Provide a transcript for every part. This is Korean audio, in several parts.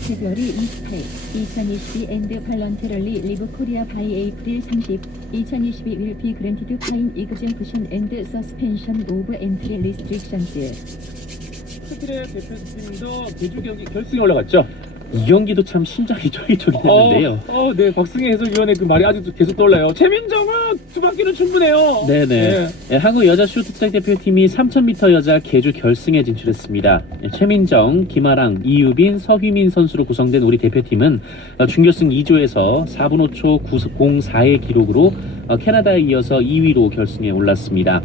February 28, 2022 and voluntarily leave Korea by April 30, 2022 will be granted fine exemption and suspension of entry restrictions. 스틸의 대표팀도 제주 경기 결승에 올라갔죠. 이 경기도 참 심장이 쫄깃쫄깃했는데요. 네, 박승희 해설위원의 그 말이 아직도 계속 떠올라요. 최민정은 두 바퀴는 충분해요. 네네. 네, 한국 여자 쇼트트랙 대표팀이 3000m 여자 계주 결승에 진출했습니다. 최민정, 김아랑, 이유빈, 서휘민 선수로 구성된 우리 대표팀은 준결승 2조에서 4분 5초 904의 기록으로 캐나다에 이어서 2위로 결승에 올랐습니다.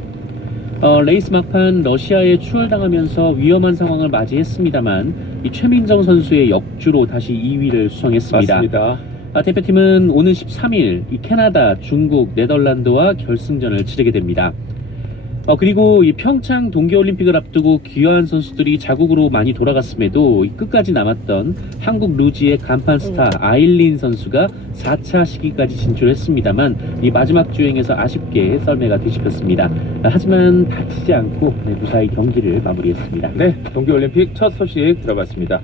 레이스 막판 러시아에 추월당하면서 위험한 상황을 맞이했습니다만 이 최민정 선수의 역주로 다시 2위를 수성했습니다. 맞습니다. 대표팀은 오는 13일 이 캐나다, 중국, 네덜란드와 결승전을 치르게 됩니다. 그리고 이 평창 동계올림픽을 앞두고 귀화한 선수들이 자국으로 많이 돌아갔음에도 끝까지 남았던 한국 루지의 간판 스타 아일린 선수가 4차 시기까지 진출했습니다만 이 마지막 주행에서 아쉽게 썰매가 뒤집혔습니다. 하지만 다치지 않고 무사히 경기를 마무리했습니다. 네, 동계올림픽 첫 소식 들어봤습니다.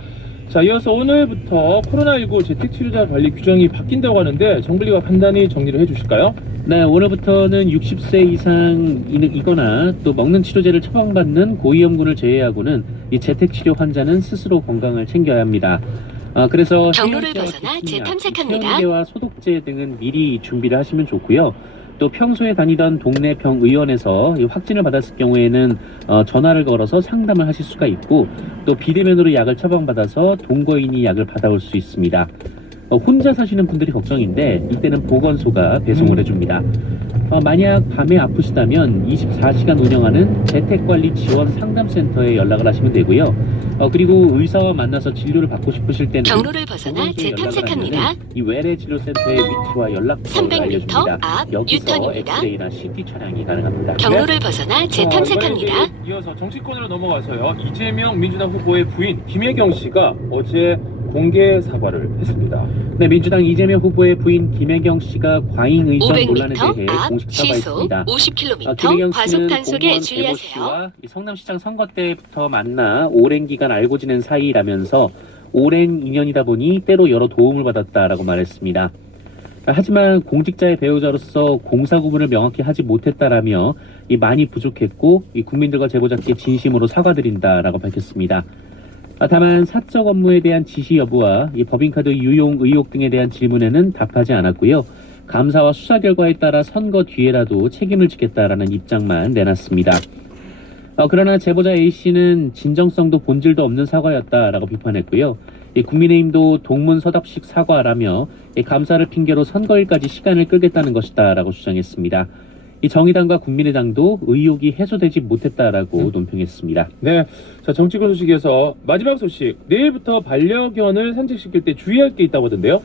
자, 이어서 오늘부터 코로나19 재택치료자 관리 규정이 바뀐다고 하는데 정글리와 판단이 정리를 해주실까요? 네, 오늘부터는 60세 이상이거나 또 먹는 치료제를 처방받는 고위험군을 제외하고는 이 재택치료 환자는 스스로 건강을 챙겨야 합니다. 그래서 경로를 벗어나 재탐색합니다. 체온계와 소독제 등은 미리 준비를 하시면 좋고요. 또 평소에 다니던 동네 병의원에서 확진을 받았을 경우에는 전화를 걸어서 상담을 하실 수가 있고 또 비대면으로 약을 처방받아서 동거인이 약을 받아올 수 있습니다. 혼자 사시는 분들이 걱정인데 이때는 보건소가 배송을 해줍니다. 만약 밤에 아프시다면 24시간 운영하는 재택관리 지원 상담센터에 연락을 하시면 되고요. 그리고 의사와 만나서 진료를 받고 싶으실 때는 경로를 벗어나 보건소에 연락을 재탐색합니다. 하면은 이 외래진료센터의 위치와 연락처를 300m 알려줍니다. 앞 여기서 유턴입니다. 엑스레이나 CT 촬영이 가능합니다. 경로를 벗어나 재탐색합니다. 이어서 정치권으로 넘어가서요. 이재명 민주당 후보의 부인 김혜경 씨가 어제 공개 사과를 했습니다. 네, 민주당 이재명 후보의 부인 김혜경 씨가 과잉 의전 논란에 500m 대해 앞 공식 시속 사과했습니다. 50km 김혜경 과속 씨는 단속에 공무원 대모 주의하세요. 씨와 이 성남시장 선거 때부터 만나 오랜 기간 알고 지낸 사이라면서 오랜 인연이다 보니 때로 여러 도움을 받았다라고 말했습니다. 하지만 공직자의 배우자로서 공사 구분을 명확히 하지 못했다라며 이 많이 부족했고 이 국민들과 제보자께 진심으로 사과드린다라고 밝혔습니다. 다만 사적 업무에 대한 지시 여부와 이 법인카드 유용 의혹 등에 대한 질문에는 답하지 않았고요. 감사와 수사 결과에 따라 선거 뒤에라도 책임을 지겠다라는 입장만 내놨습니다. 그러나 제보자 A씨는 진정성도 본질도 없는 사과였다라고 비판했고요. 국민의힘도 동문서답식 사과라며 감사를 핑계로 선거일까지 시간을 끌겠다는 것이다라고 주장했습니다. 이 정의당과 국민의당도 의혹이 해소되지 못했다라고 논평했습니다. 네, 자 정치권 소식에서 마지막 소식. 내일부터 반려견을 산책시킬 때 주의할 게 있다고 하던데요.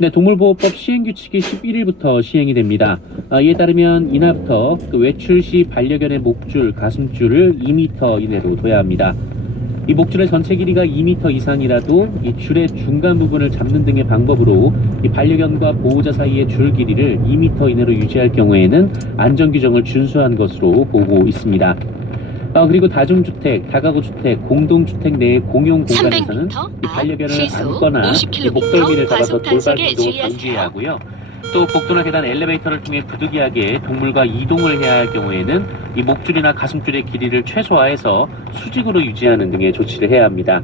네, 동물보호법 시행규칙이 11일부터 시행이 됩니다. 이에 따르면 이날부터 외출 시 반려견의 목줄, 가슴줄을 2m 이내로 둬야 합니다. 이 목줄의 전체 길이가 2m 이상이라도 이 줄의 중간 부분을 잡는 등의 방법으로 이 반려견과 보호자 사이의 줄 길이를 2m 이내로 유지할 경우에는 안전규정을 준수한 것으로 보고 있습니다. 그리고 다중주택, 다가구주택, 공동주택 내의 공용 공간에서는 300m 이 반려견을 시속 안거나 50km 목덜미를 잡아서 과속 단속에 돌발기도 주의하세요. 방지해야 하고요. 또 복도나 계단, 엘리베이터를 통해 부득이하게 동물과 이동을 해야 할 경우에는 이 목줄이나 가슴줄의 길이를 최소화해서 수직으로 유지하는 등의 조치를 해야 합니다.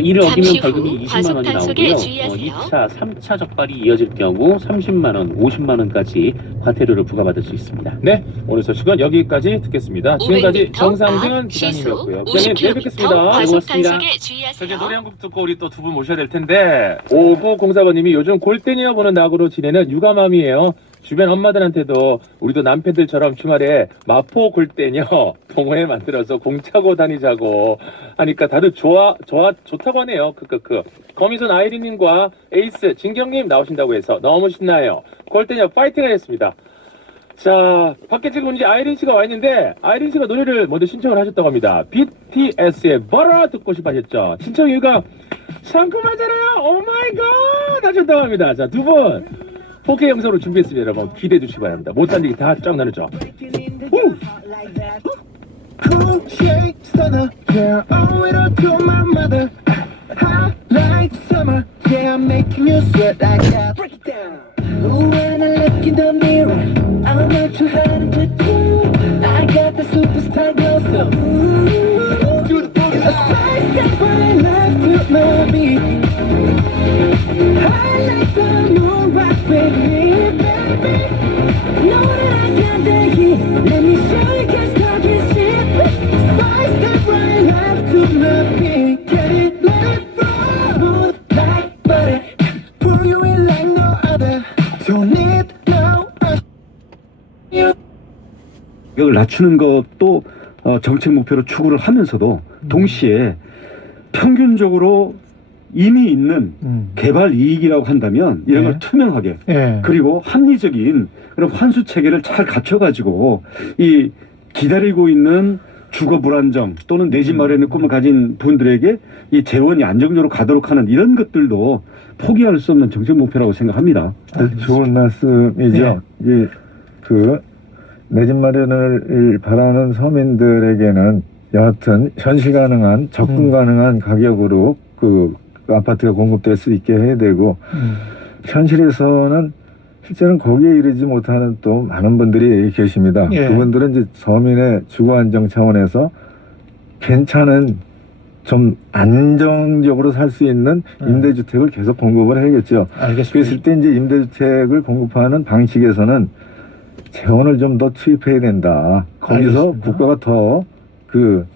이를 어기면 잠시 후 벌금이 20만 과속 원이 단속에 나오고요. 주의하세요. 2차, 3차 적발이 이어질 경우 30만 원, 50만 원까지 과태료를 부과받을 수 있습니다. 네, 오늘 소식은 여기까지 듣겠습니다. 지금까지 500m 정상근 앞 시속 기자님이었고요. 기자님 내일 50km 뵙겠습니다. 과속 고맙습니다. 단속에 자, 이제 주의하세요. 노래 한 곡 듣고 우리 또 두 분 모셔야 될 텐데 5904번님이 요즘 골대녀 보는 낙으로 지내는 육아맘이에요. 주변 엄마들한테도 우리도 남편들처럼 주말에 마포 골대녀 동호회 만들어서 공차고 다니자고 하니까 다들 좋다고 하네요. 거미손 아이린님과 에이스 진경님 나오신다고 해서 너무 신나요. 골대녀 파이팅 하셨습니다. 자, 밖에 지금 이제 아이린 씨가 와 있는데 아이린 씨가 노래를 먼저 신청을 하셨다고 합니다. BTS의 Butter 듣고 싶어 하셨죠. 신청 이유가 상큼하잖아요. 오 마이 갓 하셨다고 합니다. 자, 두 분 4K 영상으로 준비했습니다. 여러분 기대해 주시기 바랍니다. 못한 얘기 다 쫙 나누죠. 후! Cool shake stunner, yeah, owe it all to my mother. High like like summer, yeah, I'm making you sweat like that. Break it down. When I look in the mirror, I'm not too hard to do. I got the superstar glow, so ooh, do the boogie line. I step right left to my beat. I like the moon rock with me, baby. Know that I got the heat. Let me show you, can't stop this shit. I step right left to my beat. Get it, let it roll. Smooth like butter. Pour you in like no other. Don't need no other. 가격을 낮추는 것도 정책 목표로 추구를 하면서도 동시에 평균적으로 이미 있는 개발 이익이라고 한다면 이런 걸 투명하게 그리고 합리적인 그런 환수 체계를 잘 갖춰가지고 이 기다리고 있는 주거 불안정 또는 내 집 마련의 꿈을 가진 분들에게 이 재원이 안정적으로 가도록 하는 이런 것들도 포기할 수 없는 정책 목표라고 생각합니다. 좋은 말씀이죠. 이 내 집 마련을 바라는 서민들에게는 여하튼 현실 가능한 접근 가능한 가격으로 그 아파트가 공급될 수 있게 해야 되고 현실에서는 실제는 거기에 이르지 못하는 또 많은 분들이 계십니다. 그분들은 이제 서민의 주거 안정 차원에서 괜찮은 좀 안정적으로 살 수 있는 임대주택을 계속 공급을 해야겠죠. 알겠습니다. 그랬을 때 이제 임대주택을 공급하는 방식에서는 재원을 좀 더 투입해야 된다. 거기서 알겠습니다. 국가가 더 그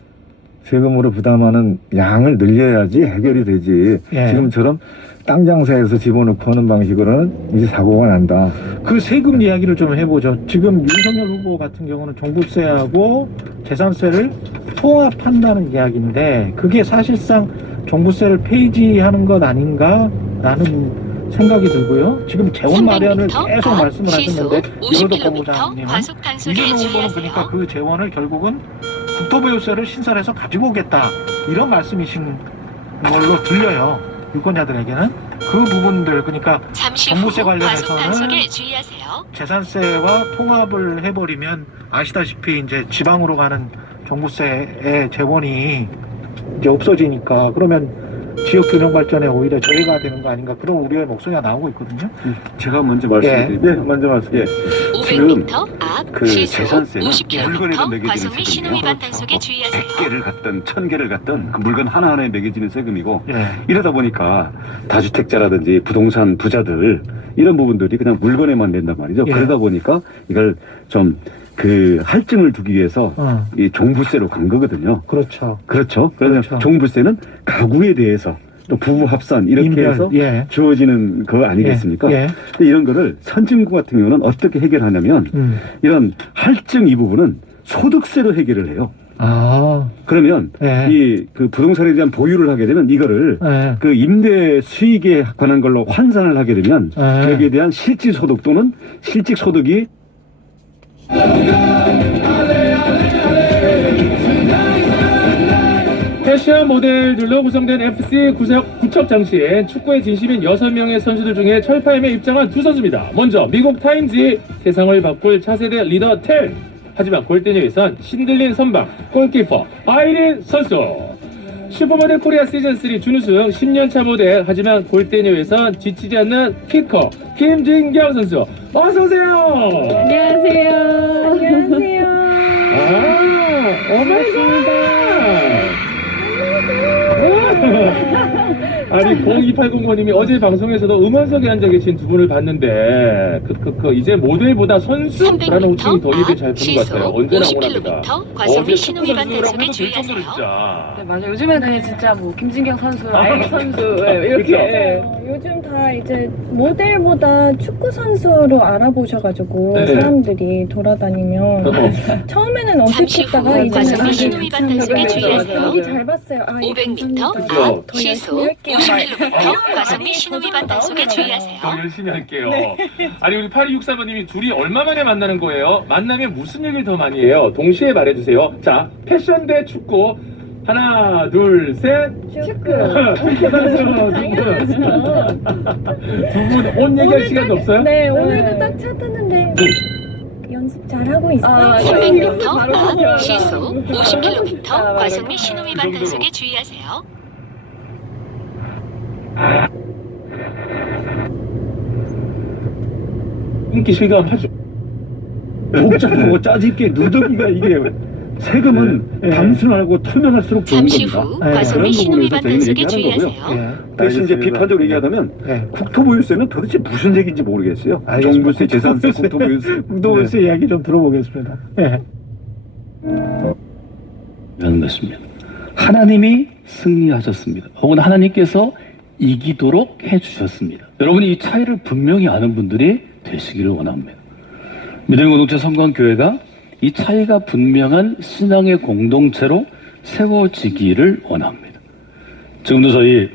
세금으로 부담하는 양을 늘려야지 해결이 되지. 지금처럼 땅 장사해서 집어넣고 하는 방식으로는 이제 사고가 난다. 그 세금 이야기를 좀 해보죠. 지금 윤석열 후보 같은 경우는 종부세하고 재산세를 통합한다는 이야기인데 그게 사실상 종부세를 폐지하는 것 아닌가라는 생각이 들고요. 지금 재원 마련을 300m 계속 앞 말씀을 시속 하셨는데 이거도 50km 법무장님은 과속 단속에 이재명 후보는 주의하세요. 보니까 그 재원을 결국은 국토보유세를 신설해서 가지고 오겠다 이런 말씀이신 걸로 들려요. 유권자들에게는 그 부분들 그러니까 잠시 종부세 후 과속 관련해서는 단속에 주의하세요. 재산세와 통합을 해버리면 아시다시피 이제 지방으로 가는 종부세의 재원이 이제 없어지니까 그러면 지역 균형 발전에 오히려 저해가 되는 거 아닌가 그런 우려의 목소리가 나오고 있거든요. 제가 먼저 말씀드리면 먼저 말씀해. 500m 앞 그 시속 재산세는 50km 물건에다 매겨지는 과속 및 신호위반 단속에 주의하세요. 100개를 갖든 1000개를 갖든 그 물건 하나하나에 매겨지는 세금이고 예. 이러다 보니까 다주택자라든지 부동산 부자들 이런 부분들이 그냥 물건에만 낸단 말이죠. 예. 그러다 보니까 이걸 좀 그 할증을 두기 위해서 이 종부세로 간 거거든요. 그렇죠. 그래서 그렇죠. 종부세는 가구에 대해서 또 부부 합산 이렇게 인별, 해서 예. 주어지는 거 아니겠습니까? 예. 근데 이런 거를 선진국 같은 경우는 어떻게 해결하냐면 이런 할증 이 부분은 소득세로 해결을 해요. 아, 그러면 예. 이 그 부동산에 대한 보유를 하게 되면 이거를 예. 그 임대 수익에 관한 걸로 환산을 하게 되면 예. 여기에 대한 실질 소득 또는 실직 소득이 패션 모델들로 구성된 FC 구척 장신 축구의 진심인 6명의 선수들 중에 철파임에 입장한 두 선수입니다. 먼저 미국 타임지 세상을 바꿀 차세대 리더 텔. 하지만 골대녀에선 신들린 선방 골키퍼 아이린 선수. 슈퍼모델 코리아 시즌3 준우승 10년차 모델 하지만 골대녀에선 지치지 않는 키커 김진경 선수. 어서오세요. 안녕하세요. 안녕하세요. 오마이갓. 아니 0280번님이 어제 방송에서도 음원석에 앉아 계신 두 분을 봤는데 이제 모델보다 선수라는 호칭이 더 입에 잘 붙는 것 같아요. 언제나 원합니다. 50km 과속 및 신호위반 단속에 주의하세요. 진짜. 네, 맞아요. 요즘에는 진짜 뭐 김진경 선수, 아이리 선수 이렇게 그렇죠. 요즘 다 이제 모델보다 축구 선수로 알아보셔가지고 네. 사람들이 돌아다니면 처음에는 잠시 후 어색했다가 이제는 과속 및 신호위반 단속에 주의하세요. 여기 잘 봤어요. 500m 그죠. 앞 시속 50km 과속 및 신호위반 단속에 주의하세요. 더 열심히 할게요. 아니 우리 8263번님이 둘이 얼마 만에 만나는 거예요? 만나면 무슨 얘기를 더 많이 해요? 동시에 말해주세요. 자, 패션 대 축구. 하나, 둘, 셋. 축구. 축구 선수 두 분 옷 얘기할 시간도 없어요? 네, 오늘도 딱 차 탔는데 연습 잘 하고 있어요. 300m 앞 시속 50km 과속 및 신호위반 단속에 주의하세요. 인기 실감하죠. 복잡하고 짜집게 누더기가 이게 세금은 단순하고 투명할수록 좋은 잠시 겁니다. 후 과속 및 신호위반 단속에 주의하세요. 대신 이제 비판적으로 얘기하자면 국토보유세는 도대체 무슨 얘기인지 모르겠어요. 종부세, 재산세, 국토보유세. 국토보유세 이야기 좀 들어보겠습니다. 하는 것입니다. 하나님이 승리하셨습니다. 혹은 하나님께서 이기도록 해주셨습니다. 여러분이 이 차이를 분명히 아는 분들이 되시기를 원합니다. 믿음의 공동체 성광교회가 이 차이가 분명한 신앙의 공동체로 세워지기를 원합니다. 지금도 저희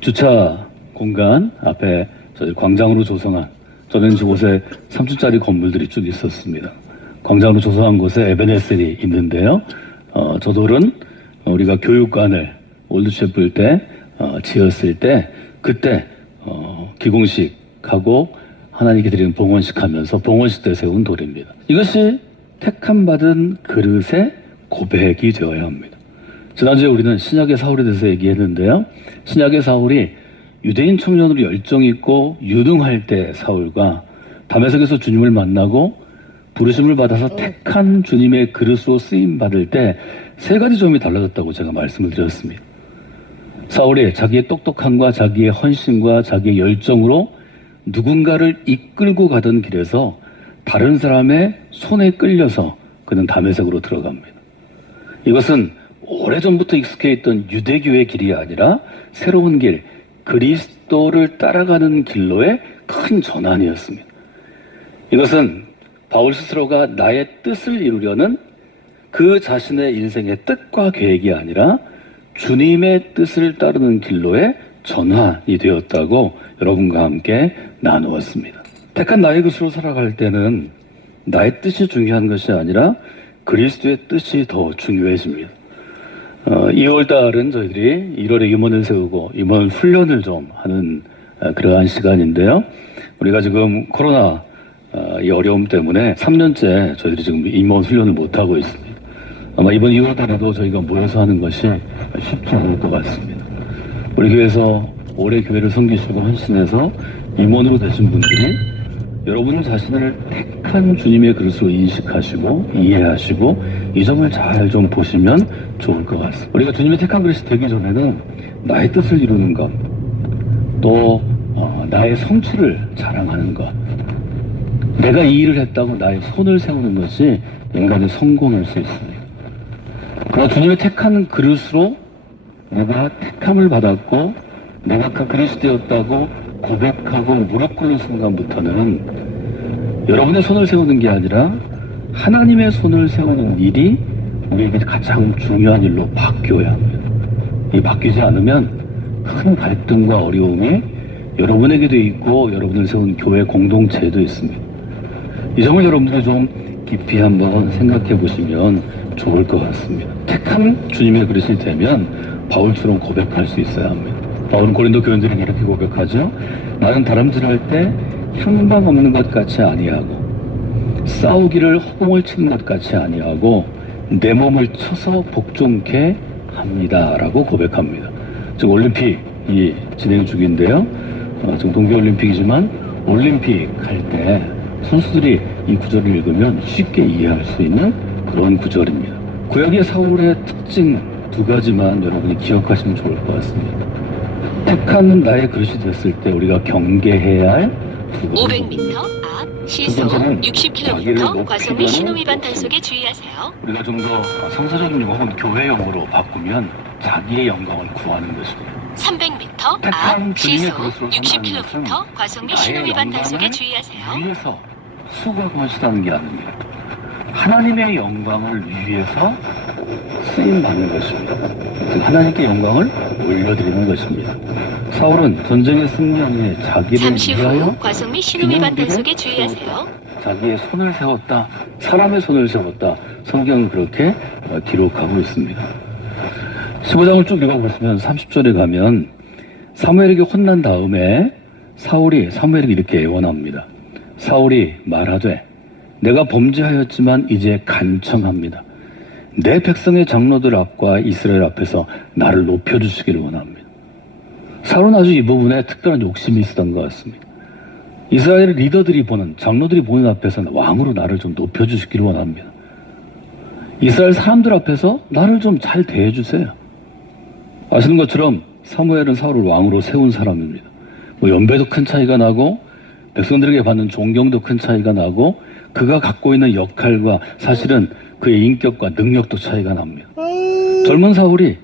주차 공간 앞에 저희 광장으로 조성한, 저는 이곳에 3층짜리 건물들이 쭉 있었습니다. 광장으로 조성한 곳에 에베네셀이 있는데요. 저들은 우리가 교육관을 올드셰플 때 지었을 때 그때 기공식하고 하나님께 드리는 봉헌식 하면서 봉헌식 때 세운 돌입니다. 이것이 택함받은 그릇의 고백이 되어야 합니다. 지난주에 우리는 신약의 사울에 대해서 얘기했는데요. 신약의 사울이 유대인 청년으로 열정 있고 유능할 때 사울과 다메섹에서 주님을 만나고 부르심을 받아서 택한 주님의 그릇으로 쓰임 받을 때 세 가지 점이 달라졌다고 제가 말씀을 드렸습니다. 사울이 자기의 똑똑함과 자기의 헌신과 자기의 열정으로 누군가를 이끌고 가던 길에서 다른 사람의 손에 끌려서 그는 다메섹으로 들어갑니다. 이것은 오래전부터 익숙해 있던 유대교의 길이 아니라 새로운 길, 그리스도를 따라가는 길로의 큰 전환이었습니다. 이것은 바울 스스로가 나의 뜻을 이루려는 그 자신의 인생의 뜻과 계획이 아니라 주님의 뜻을 따르는 길로의 전환이 되었다고 여러분과 함께 나누었습니다. 택한 나의 것으로 살아갈 때는 나의 뜻이 중요한 것이 아니라 그리스도의 뜻이 더 중요해집니다. 2월달은 저희들이 1월에 임원을 세우고 임원 훈련을 좀 하는 그러한 시간인데요. 우리가 지금 코로나 이 어려움 때문에 3년째 저희들이 지금 임원 훈련을 못하고 있습니다. 아마 이번 2월달에도 저희가 모여서 하는 것이 쉽지 않을 것 같습니다. 우리 교회에서 오래 교회를 섬기시고 헌신해서 임원으로 되신 분들이 여러분 자신을 택한 주님의 그릇으로 인식하시고 이해하시고 이 점을 잘 좀 보시면 좋을 것 같습니다. 우리가 주님의 택한 그릇이 되기 전에는 나의 뜻을 이루는 것, 또 나의 성취를 자랑하는 것, 내가 이 일을 했다고 나의 손을 세우는 것이 인간의 성공일 수 있습니다. 그러나 주님의 택한 그릇으로 내가 택함을 받았고 내가 그 그리스도였다고 고백하고 무릎 꿇는 순간부터는 여러분의 손을 세우는 게 아니라 하나님의 손을 세우는 일이 우리에게 가장 중요한 일로 바뀌어야 합니다. 이 바뀌지 않으면 큰 갈등과 어려움이 여러분에게도 있고 여러분을 세운 교회 공동체에도 있습니다. 이 점을 여러분들이 좀 깊이 한번 생각해 보시면 좋을 것 같습니다. 택한 주님의 그릇이 되면 바울처럼 고백할 수 있어야 합니다. 바울은 고린도 교인들에게 이렇게 고백하죠. 나는 다람질할 때 향방 없는 것 같이 아니하고 싸우기를 허공을 치는 것 같이 아니하고 내 몸을 쳐서 복종케 합니다 라고 고백합니다. 지금 올림픽이 진행 중인데요. 지금 동계올림픽이지만 올림픽 할 때 선수들이 이 구절을 읽으면 쉽게 이해할 수 있는 그런 구절입니다. 구약의 사울의 특징 두 가지만 여러분이 기억하시면 좋을 것 같습니다. 택한 나의 그릇이 됐을 때 우리가 경계해야 할 두 가지. 500m 앞 시속 60km 과속 및 신호위반 단속에 주의하세요. 우리가 좀 더 성사적인 용어 혹은 교회용어로 바꾸면 자기의 영광을 구하는 것입니다. 300m 앞 시속 60km 과속 및 신호위반 단속에 주의하세요. 위해서 수고하고 하시다는 게 아닙니다. 하나님의 영광을 위해서 쓰임받는 것입니다. 하나님께 영광을 올려드리는 것입니다. 사울은 전쟁의 승리함에 자기를 잠시 위하여 후 과속 및 신호위반 단속에 주의하세요. 자기의 손을 세웠다. 사람의 손을 세웠다. 성경은 그렇게 기록하고 있습니다. 15장을 쭉 읽어보시면 30절에 가면 사무엘에게 혼난 다음에 사무엘에게 이렇게 애원합니다. 사울이 말하되 내가 범죄하였지만 이제 간청합니다. 내 백성의 장로들 앞과 이스라엘 앞에서 나를 높여주시기를 원합니다. 사울은 아주 이 부분에 특별한 욕심이 있었던 것 같습니다. 이스라엘의 리더들이 보는, 장로들이 보는 앞에서는 왕으로 나를 좀 높여주시기를 원합니다. 이스라엘 사람들 앞에서 나를 좀 잘 대해주세요. 아시는 것처럼 사무엘은 사울을 왕으로 세운 사람입니다. 뭐 연배도 큰 차이가 나고 백성들에게 받는 존경도 큰 차이가 나고 그가 갖고 있는 역할과 사실은 그의 인격과 능력도 차이가 납니다. 젊은 사울이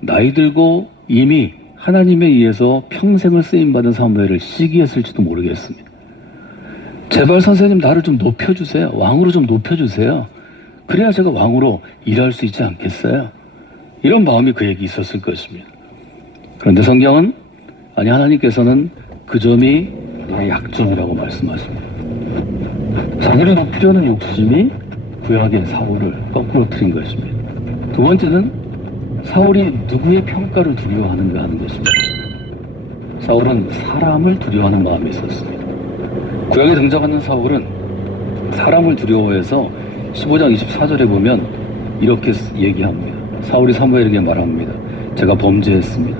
나이 들고 이미 하나님에 의해서 평생을 쓰임받은 사무엘을 시기했을지도 모르겠습니다. 제발 선생님 나를 좀 높여주세요. 왕으로 좀 높여주세요. 그래야 제가 왕으로 일할 수 있지 않겠어요? 이런 마음이 그에게 있었을 것입니다. 그런데 성경은 아니 하나님께서는 그 점이 내 약점이라고 말씀하십니다. 자기를 높이려는 욕심이 구약의 사울을 거꾸로 틀린 것입니다. 두 번째는 사울이 누구의 평가를 두려워하는가 하는 것입니다. 사울은 사람을 두려워하는 마음이 있었습니다. 구약에 등장하는 사울은 사람을 두려워해서 15장 24절에 보면 이렇게 얘기합니다. 사울이 사무엘에게 말합니다. 제가 범죄했습니다.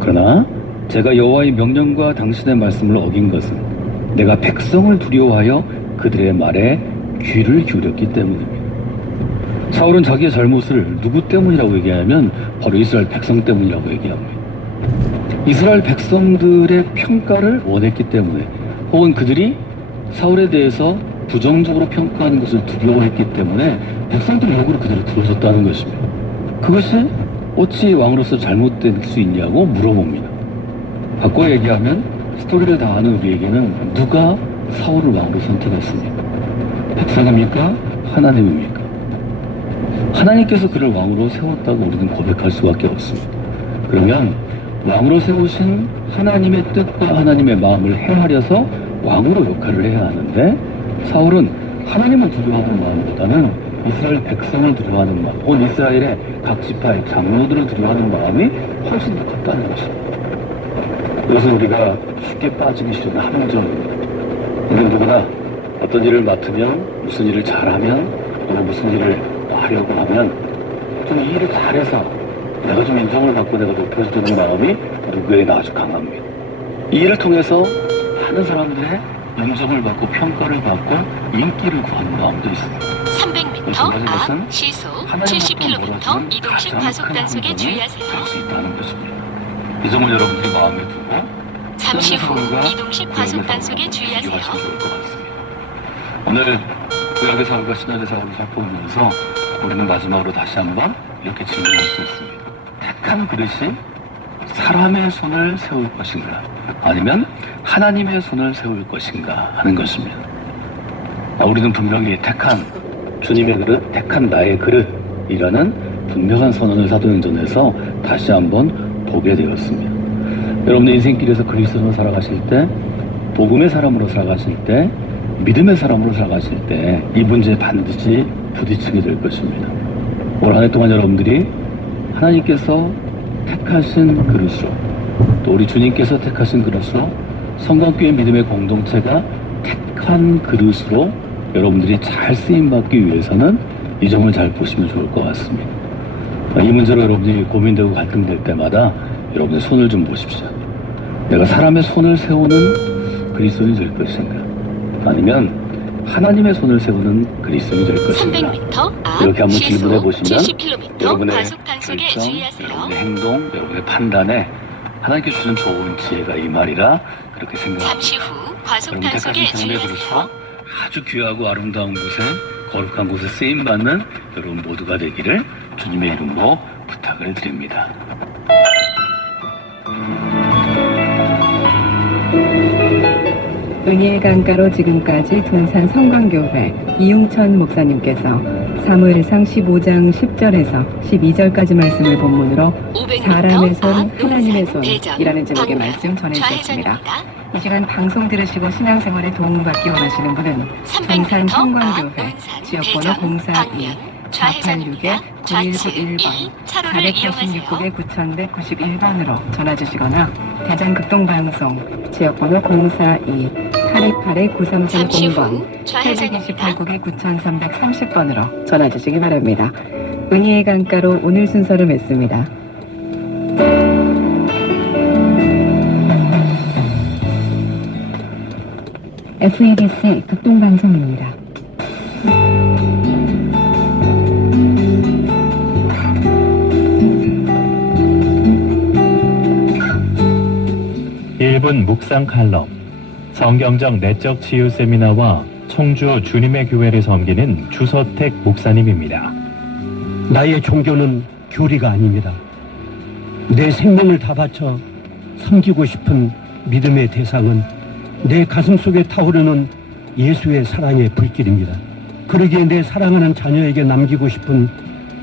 그러나 제가 여호와의 명령과 당신의 말씀을 어긴 것은 내가 백성을 두려워하여 그들의 말에 귀를 기울였기 때문입니다. 사울은 자기의 잘못을 누구 때문이라고 얘기하면 바로 이스라엘 백성 때문이라고 얘기합니다. 이스라엘 백성들의 평가를 원했기 때문에 혹은 그들이 사울에 대해서 부정적으로 평가하는 것을 두려워했기 때문에 백성들 욕으로 그들을 들어줬다는 것입니다. 그것이 어찌 왕으로서 잘못될 수 있냐고 물어봅니다. 바꿔 얘기하면 스토리를 다 아는 우리에게는 누가 사울을 왕으로 선택했습니까? 백성입니까? 하나님입니까? 하나님께서 그를 왕으로 세웠다고 우리는 고백할 수밖에 없습니다. 그러면 왕으로 세우신 하나님의 뜻과 하나님의 마음을 헤아려서 왕으로 역할을 해야 하는데 사울은 하나님을 두려워하는 마음보다는 이스라엘 백성을 두려워하는 마음, 혹은 이스라엘의 각 지파의 장로들을 두려워하는 마음이 훨씬 더 컸다는 것입니다. 그래서 우리가 쉽게 빠지기 쉬운 함정입니다. 우리는 누구나 어떤 일을 맡으면, 무슨 일을 잘하면, 또는 무슨 일을 하려고 하면 좀 이 일을 잘해서 내가 좀 인정을 받고 내가 높여주는 마음이 누구에게나 아주 강합니다. 이 일을 통해서 많은 사람들의 인정을 받고 평가를 받고 인기를 구하는 마음도 있습니다. 300m 앞 시속 70km 이동식 과속 단속에 주의하세요. 수 있다는 것입니다. 이 점을 여러분들이 마음에 두고 잠시 후 이동식 과속 단속에 주의하세요. 좋을 것 같습니다. 오늘 구약의 사울과 신약의 사울을 살펴보면서 우리는 마지막으로 다시 한번 이렇게 질문할 수 있습니다. 택한 그릇이 사람의 손을 세울 것인가 아니면 하나님의 손을 세울 것인가 하는 것입니다. 우리는 분명히 택한 주님의 그릇, 택한 나의 그릇이라는 분명한 선언을 사도행전에서 다시 한번 보게 되었습니다. 여러분의 인생길에서 그리스도로 살아가실 때, 복음의 사람으로 살아가실 때, 믿음의 사람으로 살아가실 때 이 문제에 반드시 부딪히게 될 것입니다. 올 한 해 동안 여러분들이 하나님께서 택하신 그릇으로, 또 우리 주님께서 택하신 그릇으로, 성광교회 믿음의 공동체가 택한 그릇으로 여러분들이 잘 쓰임받기 위해서는 이 점을 잘 보시면 좋을 것 같습니다. 이 문제로 여러분들이 고민되고 갈등될 때마다 여러분의 손을 좀 보십시오. 내가 사람의 손을 세우는 그리스도인이 될 것인가 아니면 하나님의 손을 세우는 그리스도인이 될 것인가 300m 앞 이렇게 한번 시속 질문해 보시면 70km 여러분의 과속 단속에 결정, 주의하세요. 여러분의 행동, 여러분의 판단에 하나님께 주신 좋은 지혜가 이 말이라 그렇게 생각합니다. 잠시 후 과속 여러분 단속에 택하신 장래 그릇으로 주의하세요. 아주 귀하고 아름다운 곳에 거룩한 곳에 쓰임받는 여러분 모두가 되기를 주님의 이름으로 부탁을 드립니다. 은혜의 강가로 지금까지 둔산 성광교회 이용천 목사님께서 사무엘상 15장 10절에서 12절까지 말씀을 본문으로 500m 사람의 손, 앞 하나님의 논산, 대전, 손이라는 제목의 방면, 말씀 전해주셨습니다. 좌회전입니다. 이 시간 방송 들으시고 신앙생활에 도움을 받기 원하시는 분은 300m 둔산 앞 성광교회 논산, 지역번호 대전, 042 방면, 486에 좌회전입니다. 좌측 1 9191번 차로를 이용하세요. 486국에 9191번으로 전화주시거나 대전극동방송 지역번호 042 828-9330번 잠시 후 좌회전입니다. 828국에 9330번으로 전화주시기 바랍니다. 은희의 강가로 오늘 순서를 맺습니다. FEBC 극동방송입니다. 일본 묵상 칼럼, 성경적 내적 치유 세미나와 청주 주님의 교회를 섬기는 주서택 목사님입니다. 나의 종교는 교리가 아닙니다. 내 생명을 다 바쳐 섬기고 싶은 믿음의 대상은 내 가슴 속에 타오르는 예수의 사랑의 불길입니다. 그러기에 내 사랑하는 자녀에게 남기고 싶은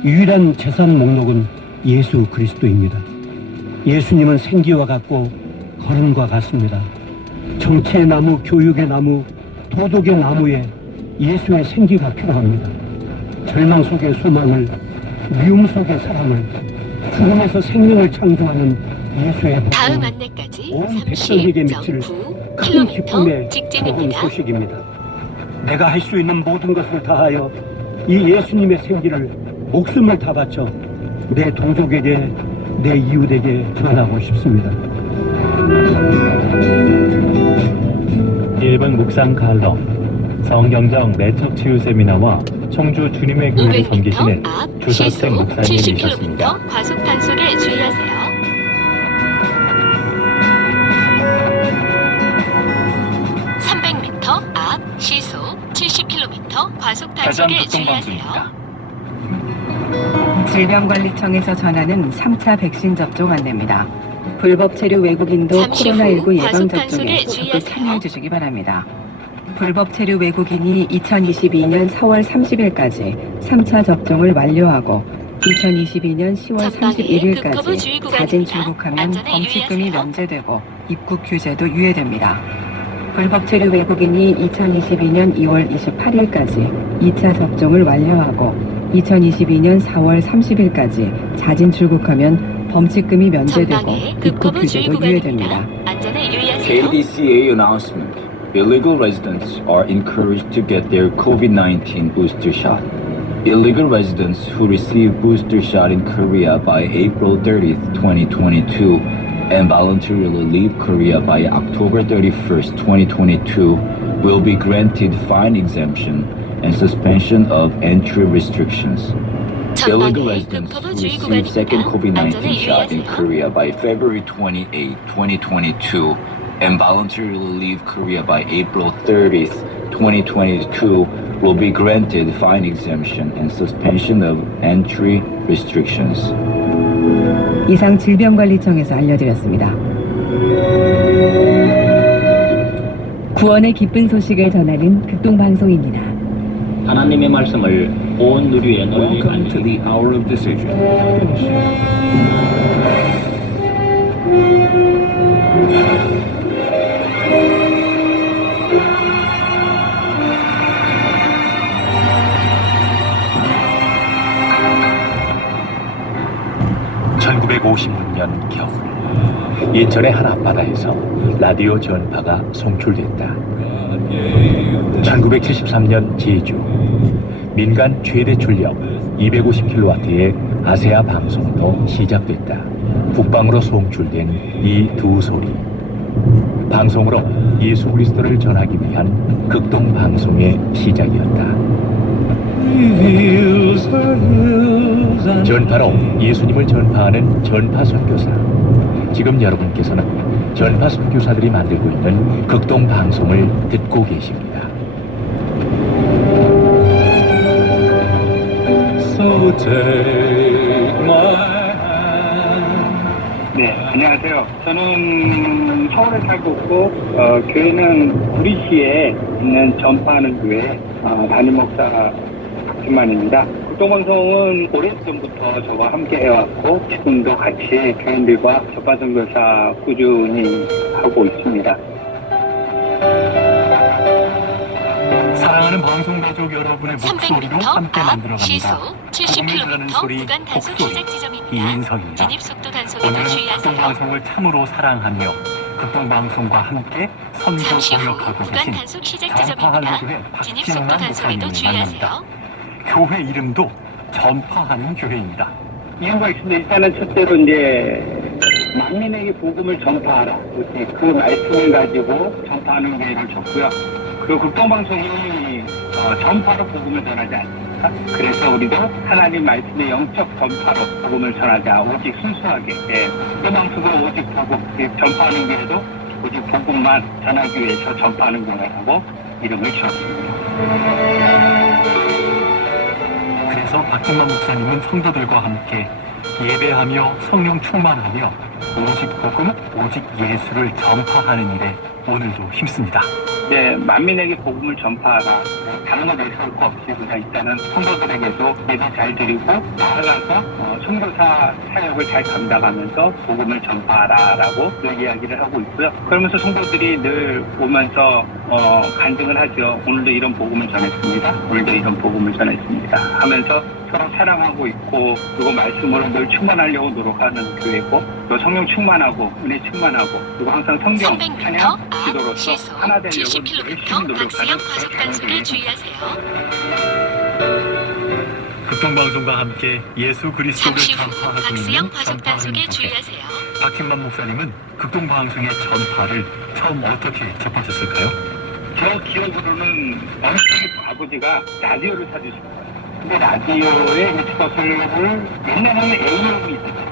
유일한 재산 목록은 예수 그리스도입니다. 예수님은 생기와 같고 걸음과 같습니다. 정치의 나무, 교육의 나무, 도덕의 나무에 예수의 생기가 필요합니다. 절망 속의 소망을, 미움 속의 사랑을, 죽음에서 생명을 창조하는 예수의 다음 안내까지 온 백성에게 미칠 큰 기쁨의 좋은 소식입니다. 내가 할 수 있는 모든 것을 다하여 이 예수님의 생기를 목숨을 다 바쳐 내 동족에게, 내 이웃에게 전하고 싶습니다. 일본 묵상 칼럼, 성경적 내적 치유 세미나와 청주 주님의 교회를 500m 섬기시는 앞 주서택 시속 목사님이셨습니다. 70km 과속 단속에 주의하세요. 앞 시속 70km 과속 단속에 주의하세요. 질병관리청에서 전하는 3차 백신 접종 안내입니다. 불법 체류 외국인도 잠시 후 코로나19 과속 예방 단속에 접종에 적극 주의하세요. 참여해 주시기 바랍니다. 불법 체류 외국인이 2022년 4월 30일까지 3차 접종을 완료하고 2022년 10월 전방에 급거부 31일까지 주의 자진 구간입니다. 출국하면 안전에 범칙금이 유의하세요. 면제되고 입국 규제도 유예됩니다. 불법 체류 외국인이 2022년 2월 28일까지 2차 접종을 완료하고 2022년 4월 30일까지 자진 출국하면 범칙금이 면제되고 전방에 입국 급거부 주의 규제도 구간입니다. 유예됩니다. 안전에 유의하세요. KDCA announcement. Illegal residents are encouraged to get their COVID-19 booster shot. Illegal residents who receive booster shot in Korea by April 30th, 2022 and voluntarily leave Korea by October 31st, 2022 will be granted fine exemption and suspension of entry restrictions. Illegal residents who receive second COVID-19 shot in Korea by February 28, 2022 and voluntarily leave Korea by April 30th, 2022 will be granted fine exemption and suspension of entry restrictions. 이상 질병관리청에서 알려드렸습니다. 구원의 기쁜 소식을 전하는 극동방송입니다. 하나님의 말씀을 온 누리에 널리 Welcome to the hour of decision. (1956년) 겨울 인천의 한 앞바다에서 라디오 전파가 송출됐다. 1973년 제주 민간 최대 출력 250kW의 아세아 방송도 시작됐다. 북방으로 송출된 이 두 소리, 방송으로 예수 그리스도를 전하기 위한 극동 방송의 시작이었다. 전파로 예수님을 전파하는 전파 선교사. 지금 여러분께서는 전파 선교사들이 만들고 있는 극동 방송을 듣고 계십니다. So take my hand. 네, 안녕하세요. 저는 서울에 살고 있고 교회는 구리시에 있는 전파하는 교회 담임 목사 박진만입니다. 극동방송은 오래전부터 저와 함께 해왔고 지금도 같이 교인들과 전파선교사 꾸준히 하고 있습니다. 사랑하는 방송 가족 여러분의 목소리로 함께 만들어갑니다. 시속 70km 구간 단속 시작 지점입니다. 이인석입니다. 진입 속도 단속에도 오늘은 주의하세요. 극동방송을 참으로 사랑하며 극동방송과 함께 선교 잠시 후 공역하고 구간 계신 단속 시작 전파하는 지점입니다. 교회 진입 속도 박진만 단속에도 목사님을 주의하세요. 만납니다. 교회 이름도 전파하는 교회입니다. 이유가 있습니다. 일단은 첫째로 이제 만민에게 복음을 전파하라. 이렇게 그 말씀을 가지고 전파하는 교회를 줬고요. 그 극동방송이 전파로 복음을 전하지 않습니까? 그래서 우리도 하나님 말씀의 영적 전파로 복음을 전하자. 오직 순수하게 희망수고 오직 하고 전파하는 교회도 오직 복음만 전하기 위해서 전파하는 교회라고 이름을 지었습니다. 그래서 박종만 목사님은 성도들과 함께 예배하며 성령 충만하며 오직 복음, 오직 예수를 전파하는 일에 오늘도 힘씁니다. 네, 만민에게 복음을 전파하라. 다른 거 내세울 거 없이 그냥 일단은 성도들에게도 예배 잘 드리고 나아가서 선교사 사역을 잘 감당하면서 복음을 전파하라라고 늘 이야기를 하고 있고요. 그러면서 성도들이 늘 오면서 간증을 하죠. 오늘도 이런 복음을 전했습니다. 오늘도 이런 복음을 전했습니다. 하면서 서로 사랑하고 있고 그리고 말씀으로 늘 충만하려고 노력하는 교회고 또 성령 충만하고 은혜 충만하고 그리고 항상 성경 찬양 기도로서 하나 되려고 열심히 노력하는 과속단속에 주의하세요. 극동방송과 함께 예수 그리스도를 잠시 후 전파하고 박수영 있는 과속단속에 전파하는 주의하세요. 박힌만 목사님은 극동방송의 전파를 처음 어떻게 접하셨을까요? 저 기억으로는 어느 때 아버지가 라디오를 사주셨어요. 근데 라디오에 그것을 옛날에는 AM이 있었어요.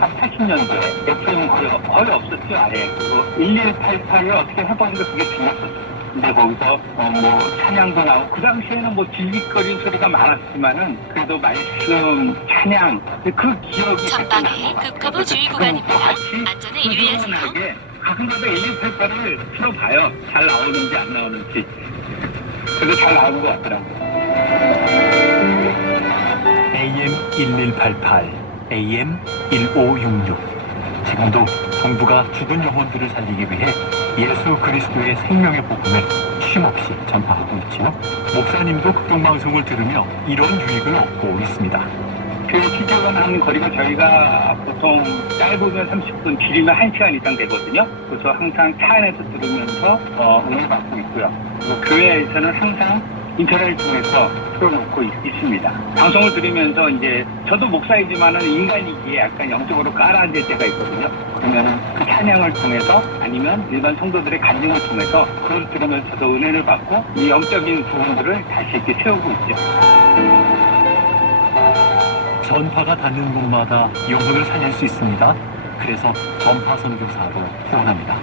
80년도에 FM 거의 없었죠. 아예 그리고 1188을 어떻게 해보는데 그게 중요했었어요. 근데 거기서 찬양도 나오고 그 당시에는 질깃거리는 소리가 많았지만은 그래도 말씀 찬양 그 기억이 전방에 급커브 주의 구간입니다. 안전에 유의하세요. 가끔가다 1188을 틀어봐요. 잘 나오는지 안 나오는지. 그래도 잘 나오는 것 같더라고요. AM 1188, AM 1566. 지금도 정부가 죽은 영혼들을 살리기 위해 예수 그리스도의 생명의 복음을 쉼없이 전파하고 있지요. 목사님도 극동방송을 들으며 이런 유익을 얻고 있습니다. 교회 출퇴근하는 거리가 저희가 보통 짧으면 30분, 길이면 1시간 이상 되거든요. 그래서 항상 차 안에서 들으면서 은혜 받고 있고요. 그리고 교회에서는 항상 인터넷을 통해서 틀어놓고 있습니다. 방송을 들으면서 이제 저도 목사이지만은 인간이기에 약간 영적으로 깔아앉을 때가 있거든요. 그러면은 그 찬양을 통해서 아니면 일반 성도들의 간증을 통해서 그걸 들으면서 저도 은혜를 받고 이 영적인 부분들을 다시 이렇게 세우고 있죠. 전파가 닿는 곳마다 영혼을 살릴 수 있습니다. 그래서 전파 선교사로 후원합니다.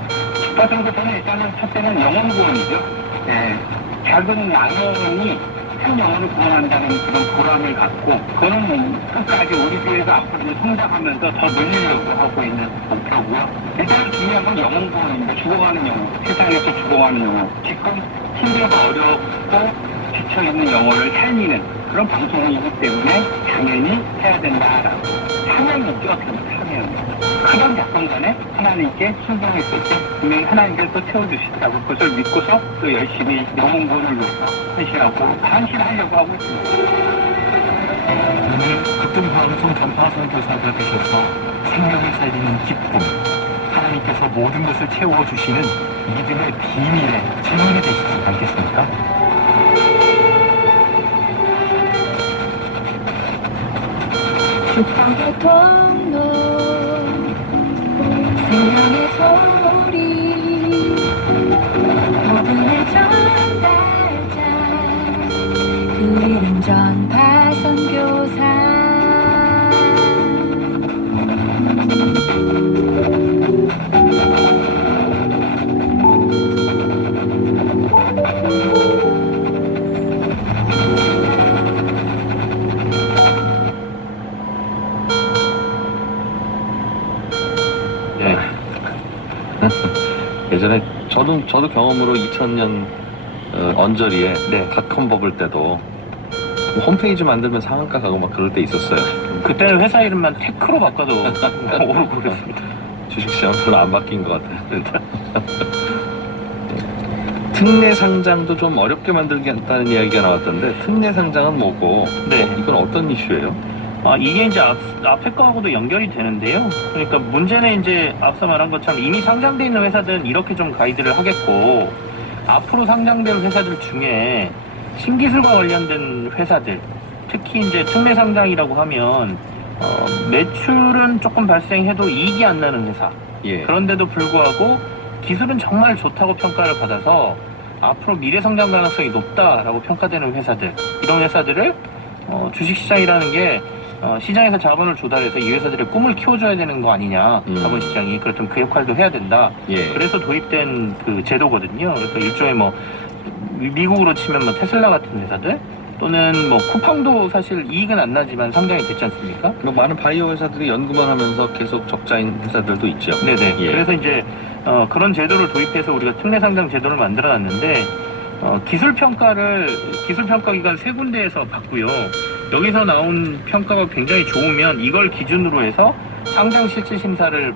전파 선교사는 일단은 첫째는 영혼 구원이죠. 네. 작은 양원이 큰 영혼을 구원한다는 그런 보람을 갖고 그거는 끝까지 우리 교회가 앞으로 성장하면서 더 늘리려고 하고 있는 목표고요. 일단 중요한 건 영혼 구원입니다. 죽어가는 영혼, 세상에서 죽어가는 영혼. 지금 힘들고 어렵고 지쳐있는 영혼을 살리는 그런 방송이기 때문에 당연히 해야 된다라고. 사명이죠. 어떻게 보면 사명. 그런 약속간에 하나님께 순종했을 때 분명히 하나님께서 또 채워주시더라고. 그것을 믿고서 또 열심히 영혼 구원을 위해서 헌신하려고 하고 있습니다. 오늘 극동방송 전파 선교사가 되셔서 생명을 살리는 기쁨, 하나님께서 모든 것을 채워주시는 믿음의 비밀의 증인이 되시지 않겠습니까? 축복의 통로 생명의 소리 복음의 전달자 그 이름 전파 선교사 예전에 저도 경험으로 2000년 언저리에 닷컴 버블 때도 홈페이지 만들면 상한가 가고 막 그럴 때 있었어요. 그때는 회사 이름만 테크로 바꿔도 오르고 그랬습니다. 주식시장 별로 안 바뀐 것 같아요. 특례 상장도 좀 어렵게 만들겠다는 이야기가 나왔던데 특례 상장은 뭐고 이건 어떤 이슈예요? 이게 이제 앞에 거하고도 연결이 되는데요. 그러니까 문제는 이제 앞서 말한 것처럼 이미 상장돼 있는 회사들은 이렇게 좀 가이드를 하겠고 앞으로 상장될 회사들 중에 신기술과 관련된 회사들, 특히 이제 특례 상장이라고 하면 매출은 조금 발생해도 이익이 안 나는 회사. 그런데도 불구하고 기술은 정말 좋다고 평가를 받아서 앞으로 미래 성장 가능성이 높다라고 평가되는 회사들, 이런 회사들을 주식시장이라는 게 시장에서 자본을 조달해서 이 회사들의 꿈을 키워줘야 되는 거 아니냐, 자본시장이. 그렇다면 그 역할도 해야 된다. 예. 그래서 도입된 그 제도거든요. 그래서 일종의 뭐 미국으로 치면 뭐 테슬라 같은 회사들, 또는 뭐 쿠팡도 사실 이익은 안 나지만 상장이 됐지 않습니까? 뭐 많은 바이오 회사들이 연구만 하면서 계속 적자인 회사들도 있죠. 네네. 예. 그래서 이제 그런 제도를 도입해서 우리가 특례 상장 제도를 만들어놨는데 기술 평가 기관 3군데에서 받고요. 여기서 나온 평가가 굉장히 좋으면 이걸 기준으로 해서 상장 실질 심사를